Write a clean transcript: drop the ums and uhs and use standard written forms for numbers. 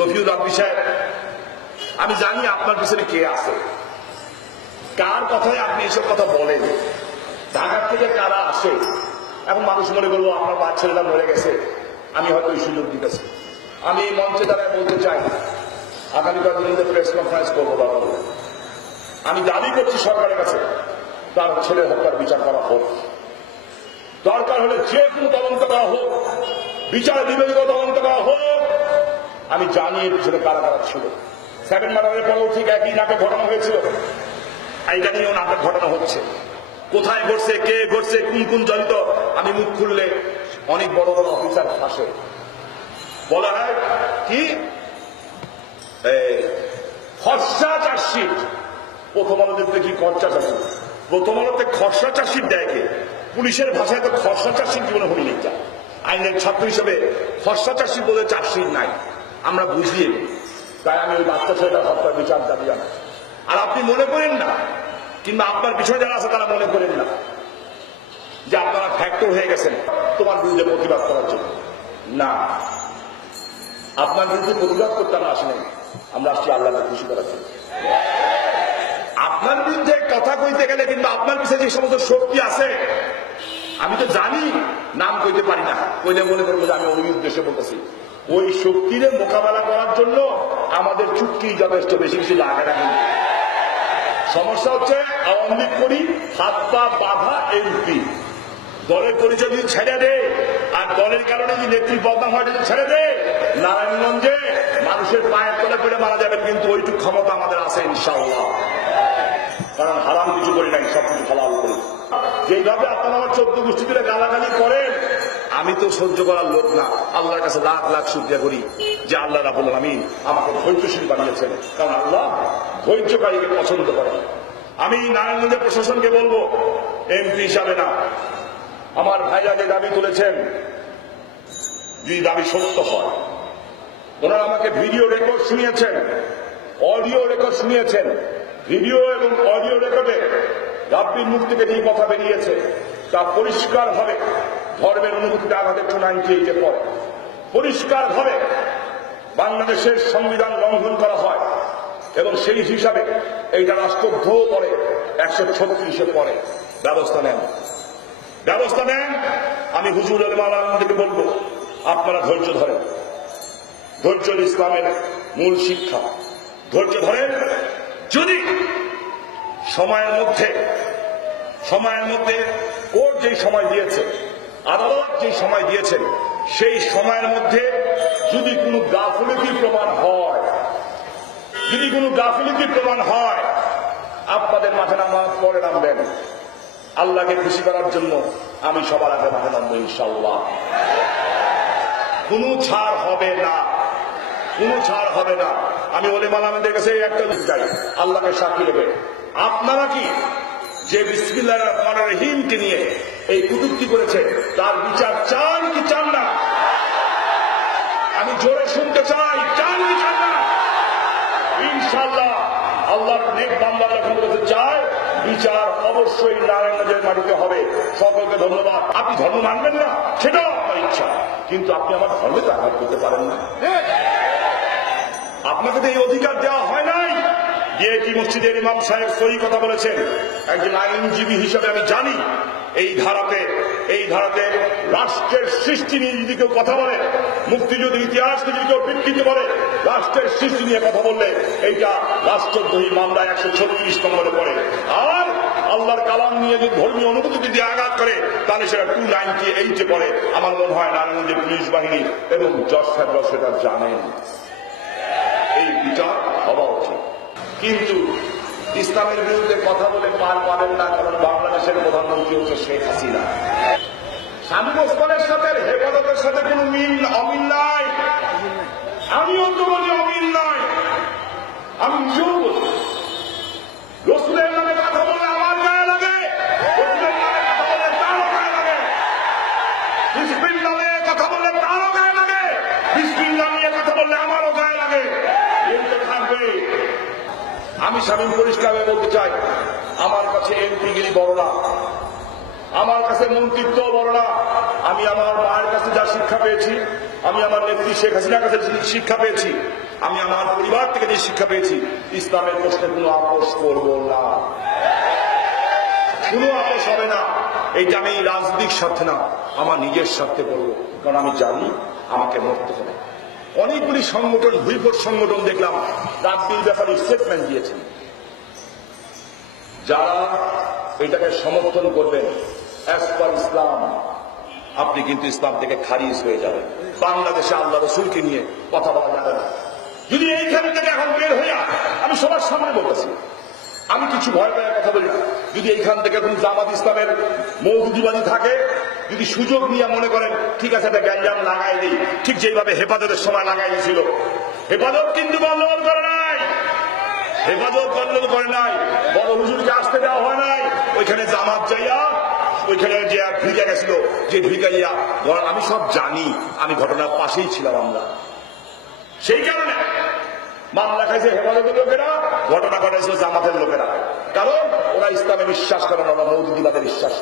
রফিউল রাব্বি সাহেব, আমি জানি আপনার পিছনে কে আছে, কার কথায় আপনি এসব কথা বলেন, ঢাকার থেকে কারা আসে। এখন মানুষ মনে করবো আপনার বাচ্চারা মরে গেছে, আমি হয়তো এই সুযোগ দিতেছি। আমি এই মঞ্চে দ্বারাই বলতে চাই, আগামীকাল দিনে প্রেস কনফারেন্স করবো দরকার। আমি দাবি করছি সরকারের কাছে তার ছেলে হত্যার বিচার করা হোক, দরকার হলে যে কোনো তদন্ত করা হোক, বিচার বিবেচিত তদন্ত করা হোক। আমি জানি এর পিছনে কারা কারা ছিল। 7 মার্ডারের পরেও ঠিক একই নাটক ঘটানো হয়েছিল, এইটা নিয়েও নাটক ঘটানো হচ্ছে। কোথায় ঘটছে, কে ঘটছে, কোন কোন জড়িত, আমি মুখ খুললে অনেক বড় বড় অফিসার ফাঁসে। বলা হয় কি খসড়া চার্জশিট, প্রথম আলোতে দেখি খরচা চার্জশিট, প্রথম আলোতে খসড়া চার্জশিট দেয় কে? পুলিশের ভাষায় তো খসড়া চার্জশিট জীবনে হয়নি। আইনের ছাত্র হিসেবে খসড়া চার্জশিট বলে চার্জশিট নাই, আমরা বুঝিয়ে। তাই আমি ওই বাচ্চা ছেলেটার হত্যার বিচার দাবি জানাই। আর আপনি মনে করেন না, কিংবা আপনার পিছনে যারা আছে তারা মনে করেন না যে আপনারা ফ্যাক্টর হয়ে গেছেন তোমার বিরুদ্ধে প্রতিবাদ করার জন্য। না, আপনার বিরুদ্ধে প্রতিবাদ করতে আমরা আসি নাই, আমরা আসছি আল্লাহকে খুশি করার জন্য। আপনার বিরুদ্ধে কথা কইতে গেলে কিংবা আপনার পিছনে যে সমস্ত শক্তি আছে, আমি তো জানি, নাম কইতে পারি না, কইলে মনে করবো যে আমি ওই উদ্দেশ্যে বলতেছি। ওই শক্তির মোকাবেলা করার জন্য আমাদের চুক্তি যথেষ্ট, বেশি কিছু লাগে না। সমস্যা হচ্ছে আওয়ামী লীগ করি, হাত পা বাঁধা এমপি, দলের পরিচয় যদি ছেড়ে দেয় আর দলের কারণে যদি নেত্রী বদনাম হয় যদি ছেড়ে দেয়, নারায়ণগঞ্জে মানুষের পায়ের তলে পড়ে মারা যাবেন, কিন্তু ওইটুকু ক্ষমতা আমাদের আছে ইনশাআল্লাহ। কারণ হারাম কিছু করি নাই, সবকিছু হালাল করি। যেইভাবে আপনারা আমার 14 গোষ্ঠী তুলে গালাগালি করেন, আমি তো সহ্য করার লোক না। আল্লাহর কাছে লাখ লাখ শুকরিয়া করি যে আল্লাহ রাব্বুল আলামিন আমাকে ধৈর্যশীল বানিয়েছেন, কারণ আল্লাহ ধৈর্যকারীকে পছন্দ করেন। আমি নারায়ণগঞ্জের প্রশাসনকে বলবো, এমপি হিসাবে না, আমার ভাইরা যে দাবি তুলেছেন, যদি দাবি সত্য হয়, ওনারা আমাকে ভিডিও রেকর্ড শুনিয়েছেন, অডিও রেকর্ড শুনিয়েছেন, ভিডিও এবং অডিও রেকর্ডে রাব্বির মুখ থেকে যে কথা বেরিয়েছে তা পরিষ্কার ভাবে ধর্মের অনুভূতিতে আঘাত 298-এ পড়ে। পরিষ্কার ভাবে বাংলাদেশের সংবিধান লঙ্ঘন করা হয় এবং সেই হিসাবে এইটা রাষ্ট্রদ্রোহ পড়ে 136-এ পড়ে। ব্যবস্থা নেন, ব্যবস্থা নেন। আমি হুজুর আলমকে বলবো, আপনারা ধৈর্য ধরেন। ধৈর্য ইসলামের মূল শিক্ষা। ধৈর্য ধরেন। যদি সময়ের মধ্যে কোর্ট যেই সময় দিয়েছে, আদালত যেই সময় দিয়েছেন, সেই সময়ের মধ্যে যদি কোনো গাফিলতির প্রমাণ হয়, আপনাদের মাঠে পরে নামবেন। আল্লাহকে খুশি করার জন্য আমি সবার আগে মাঠে নামবো ইনশাআল্লাহ। কোনো ছাড় হবে না, কোনো ছাড় হবে না। আমি ওলেমা আলেমদের কাছে একটা চাই, আল্লাহকে সাক্ষী রেখে, আপনারা কি যে বিসমিল্লাহির রহমানির রহিমকে নিয়ে এই কুটুক্তি করেছে তার বিচার চান কি চান না? আমি জোরে শুনতে চাই, চান কি চান না? ইনশাআল্লাহ আল্লাহর নেক বান্দা যখন বলতে চায়, বিচার অবশ্যই নারায়ণগঞ্জের মাটিতে হবে। সকলকে ধন্যবাদ। আপনি ধর্ম মানবেন না, সেটাও আপনার ইচ্ছা, কিন্তু আপনি আমার ধর্মে তো আঘাত করতে পারেন না। আপনাকে তো এই অধিকার দেওয়া হয় নাই। কি মসজিদের ইমাম সাহেব সহি কথা বলেছেন। একজন আইনজীবী হিসাবে আমি জানি, এই ধারাতে রাষ্ট্রের সৃষ্টি নিয়ে যদি কেউ কথা বলে, মুক্তিযুদ্ধের ইতিহাসকে যদি কেউ বিকৃত করে, রাষ্ট্রের সৃষ্টি নিয়ে কথা বললে এইটা রাষ্ট্রদ্রোহী মামলা 136 নম্বরে পড়ে। আর আল্লাহর কালাম নিয়ে যদি ধর্মীয় অনুভূতি যদি আঘাত করে, তাহলে সেটা 298-এ পড়ে। আমার মনে হয় নারায়ণগঞ্জের পুলিশ বাহিনী এবং জজ সাহেবরা সেটা জানেন। এই বিচার হওয়া উচিত। কিন্তু ইসলামের বিরুদ্ধে কথা বলে পার পাবেন না, কারণ বাংলাদেশের প্রধানমন্ত্রী হচ্ছে শেখ হাসিনা। স্বামী ওসমানের সাথে হেফাজতের সাথে কোনো অমিল নাই। আমিও তো বলি অমিল নাই। আমি নিজেও বলি, রসুলের নামে কথা বলে আমার গায়ে লাগে, রসুলের নামে কথা বলে তারও গায়ে লাগে, বিসমিল্লাহ নিয়ে কথা বললে তারও গায়ে লাগে, বিসমিল্লাহ নিয়ে কথা বললে আমারও গায়ে লাগে। কিন্তু থাকবে। আমি স্বামী পরিষ্কারভাবে বলতে চাই, আমার কাছে এমপিগিরি বড় না, আমার কাছে মন্ত্রিত্ব বড় না। আমি আমার মায়ের কাছে যা শিক্ষা পেয়েছি, আমি আমার নেত্রী শেখ হাসিনার কাছে শিক্ষা পেয়েছি, আমি আমার পরিবার থেকে যে শিক্ষা পেয়েছি, ইসলামের প্রশ্নে কোনো আপোষ করব না, কোনো আপোষ হবে না। এইটা আমি রাজনৈতিক স্বার্থে না, আমার নিজের স্বার্থে করবো, কারণ আমি জানি আমাকে মরতে হবে। অনেকগুলি সংগঠন, ভুইফোট সংগঠন দেখলাম রাজনীতির ব্যাপারে স্টেটমেন্ট দিয়েছেন। যারা এটাকে সমর্থন করবেন অ্যাজ পার ইসলাম, আপনি কিন্তু ইসলাম থেকে খারিজ হয়ে যাবেন। বাংলাদেশে আল্লাহ রসুলকে নিয়ে কথা বলা যাবে না। যদি এইখান থেকে এখন বের হইয়া, আমি সবার সামনে বলতেছি, আমি কিছু ভয় পাওয়ার কথা বলি না, যদি এইখান থেকে কোন জামাত ইসলামের মৌদুদিবাদী থাকে, যদি সুযোগ নিয়ে মনে করেন ঠিক আছে একটা গ্যাঞ্জাম লাগাই দিই, ঠিক যেভাবে হেফাজতের সময় লাগাই দিয়েছিল, হেফাজত কিন্তু গন্ডগোল করে নাই, হেফাজত গন্ডগোল করে নাই, বড় হুজুরকে আসতে দেওয়া হয় নাই, ওইখানে জামাত যাইয়া ওইখানে যে ঢুকে গেছিল, যে ঢুকাইয়া, আমি সব জানি, আমি ঘটনার পাশেই ছিলাম। আমরা সেই কারণে মামলা খাইছে হেফাজতের লোকেরা, ঘটনা ঘটাইছে জামাতের লোকেরা, কারণ ওরা ইসলামে বিশ্বাস করে না, ওরা মৌদুদিবাদে বিশ্বাস।